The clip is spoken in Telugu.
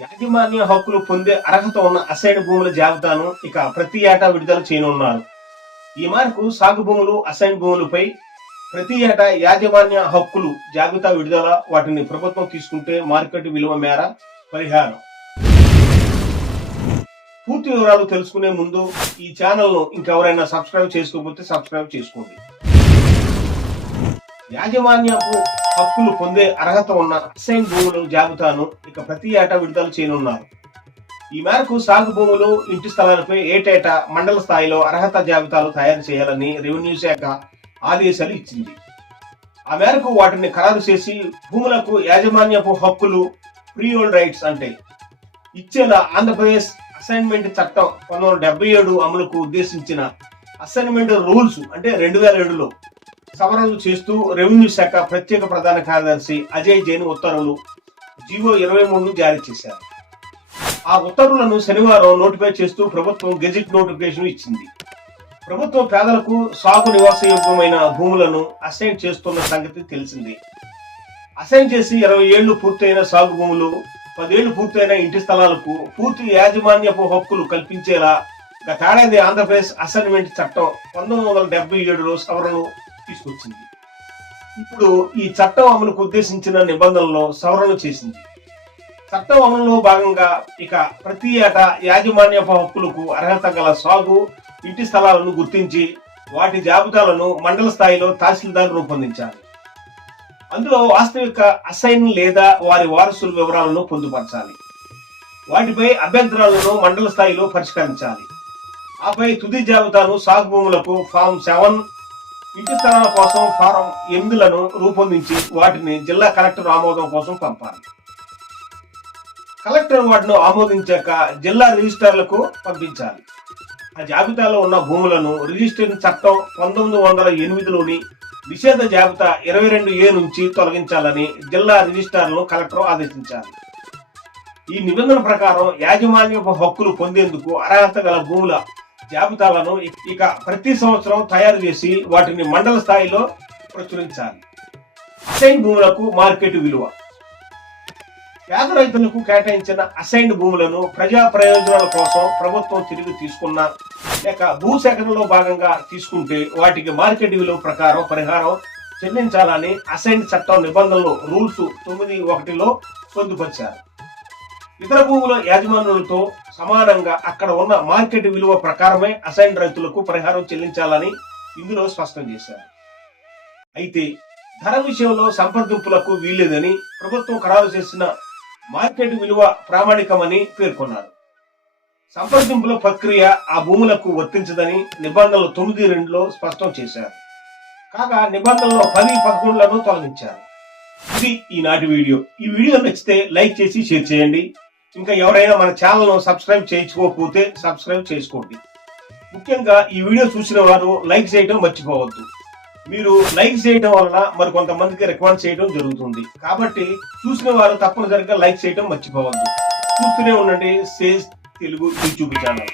యాజమాన్య హక్కులు పొందే అర్హత ఉన్న అసైన్ భూముల జాబితాను ఇక ప్రతి ఏటా విడుదల చేయనున్నారు. ఈ మేరకు సాగు భూములు అసైన్ భూములపై ప్రతి ఏటా యాజమాన్య హక్కులు జాబితా విడుదల వాటిని ప్రభుత్వం తీసుకుంటే మార్కెట్ విలువ మేర పరిహారం. పూర్తి వివరాలు తెలుసుకునే ముందు ఈ ఛానల్ను ఇంకెవరైనా సబ్స్క్రైబ్ చేసుకోకపోతే సబ్స్క్రైబ్ చేసుకోండి. యాజమాన్యపు హక్కులు పొందే అర్హత ఉన్న అసైన్ భూముల జాబితాను ఇక ప్రతి ఏటా విడుదల చేయనున్నారు. ఈ మేరకు సాగు భూములు ఇంటి స్థలాలపై ఏటేటా మండల స్థాయిలో అర్హత జాబితాలు తయారు చేయాలని రెవెన్యూ శాఖ ఆదేశాలు ఇచ్చింది. ఆ మేరకు వాటిని ఖరారు చేసి భూములకు యాజమాన్యపు హక్కులు ప్రీ రైట్స్ అంటే ఇచ్చేలా ఆంధ్రప్రదేశ్ అసైన్మెంట్ చట్టం పంతొమ్మిది వందల డెబ్బై ఏడు అమలుకు ఉద్దేశించిన అసైన్మెంట్ రూల్స్ అంటే రెండు వేల ఏడులో సవరణలు చేస్తూ రెవెన్యూ శాఖ ప్రత్యేక ప్రధాన కార్యదర్శి అజయ్ జైన్ ఉత్తర్వులు జీవో ఇరవై మూడును జారీ చేశారు. ఆ ఉత్తర్వులను శనివారం నోటిఫై చేస్తూ ప్రభుత్వం గెజిట్ నోటిఫికేషన్ ఇచ్చింది. ప్రభుత్వం పేదలకు సాగు నివాసయోగ్యమైన భూములను అసైన్ చేస్తున్న సంగతి తెలిసిందే. అసైన్ చేసి ఇరవై ఏళ్ళు పూర్తయిన సాగు భూములు పదేళ్ళు పూర్తయిన ఇంటి స్థలాలకు పూర్తి యాజమాన్యపు హక్కులు కల్పించేలా గతేడాది ఆంధ్రప్రదేశ్ అసైన్మెంట్ చట్టం పంతొమ్మిది వందల డెబ్బై ఏడులో సవరణలు తీసుకొచ్చింది. ఇప్పుడు ఈ చట్టం అమలుకు ఉద్దేశించిన నిబంధనలో సవరణ చేసింది. చట్టం అమలులో భాగంగా ఇక ప్రతి ఏటా యాజమాన్యపు హక్కులకు అర్హత గల సాగు ఇంటి స్థలాలను గుర్తించి వాటి జాబితాలను మండల స్థాయిలో తహసీల్దార్ రూపొందించాలి. అందులో వాస్తవిక అసైన్ లేదా వారి వారసుల వివరాలను పొందుపరచాలి. వాటిపై అభ్యంతరాలను మండల స్థాయిలో పరిష్కరించాలి. ఆపై తుది జాబితాను సాగు భూములకు ఫామ్ సెవెన్ ఇంటి స్థలాల కోసం ఫారం ఎనిమిదిలను రూపొందించి వాటిని జిల్లా కలెక్టర్ ఆమోదం కోసం పంపాలి. కలెక్టర్ వాటిని ఆమోదించాక జిల్లా రిజిస్టర్లకు పంపించాలి. ఆ జాబితాలో ఉన్న భూములను రిజిస్టర్ చట్టం పంతొమ్మిది వందల ఎనిమిదిలోని నిషేధ జాబితా ఇరవై రెండు ఏ నుంచి తొలగించాలని జిల్లా రిజిస్టార్లను కలెక్టర్ ఆదేశించాలి. ఈ నిబంధన ప్రకారం యాజమాన్యపు హక్కులు పొందేందుకు అర్హత గల భూముల జాబితాలను ఇక ప్రతి సంవత్సరం తయారు చేసి వాటిని మండల స్థాయిలో ప్రచురించాలి. అసైన్ భూములకు మార్కెట్ విలువ. పేద రైతులకు కేటాయించిన అసైన్డ్ భూములను ప్రజా ప్రయోజనాల కోసం ప్రభుత్వం తిరిగి తీసుకున్న లేక భూసేకరణలో భాగంగా తీసుకుంటే వాటికి మార్కెట్ విలువ ప్రకారం పరిహారం చెల్లించాలని అసైన్ చట్టం నిబంధనలు రూల్స్ తొమ్మిది ఒకటిలో పొందుపరిచారు. ఇతర భూముల యాజమానులతో సమానంగా అక్కడ ఉన్న మార్కెట్ విలువ ప్రకారమే అసైన్ రైతులకు పరిహారం చెల్లించాలని ఇందులో స్పష్టం చేశారు. అయితే ధర విషయంలో సంప్రదింపులకు వీల్లేదని ప్రభుత్వం ఖరారు చేసిన మార్కెట్ విలువ ప్రామాణికమని పేర్కొన్నారు. సంప్రదింపుల ప్రక్రియ ఆ భూములకు వర్తించదని నిబంధనలు తొమ్మిది రెండులో స్పష్టం చేశారు. కాగా నిబంధనలు పది పదకొండులను తొలగించారు. ఇది ఈనాటి వీడియో. ఈ వీడియో నచ్చితే లైక్ చేసి షేర్ చేయండి. ఇంకా ఎవరైనా మన ఛానల్ను సబ్స్క్రైబ్ చేయించుకోకపోతే సబ్స్క్రైబ్ చేసుకోండి. ముఖ్యంగా ఈ వీడియో చూసిన వారు లైక్ చేయడం మర్చిపోవద్దు. మీరు లైక్ చేయడం వలన మరి కొంతమందికి రికమెండ్ చేయడం జరుగుతుంది. కాబట్టి చూసిన వారు తప్పనిసరిగా లైక్ చేయడం మర్చిపోవద్దు. చూస్తూనే ఉండండి సేజ్ తెలుగు యూట్యూబ్ ఛానల్.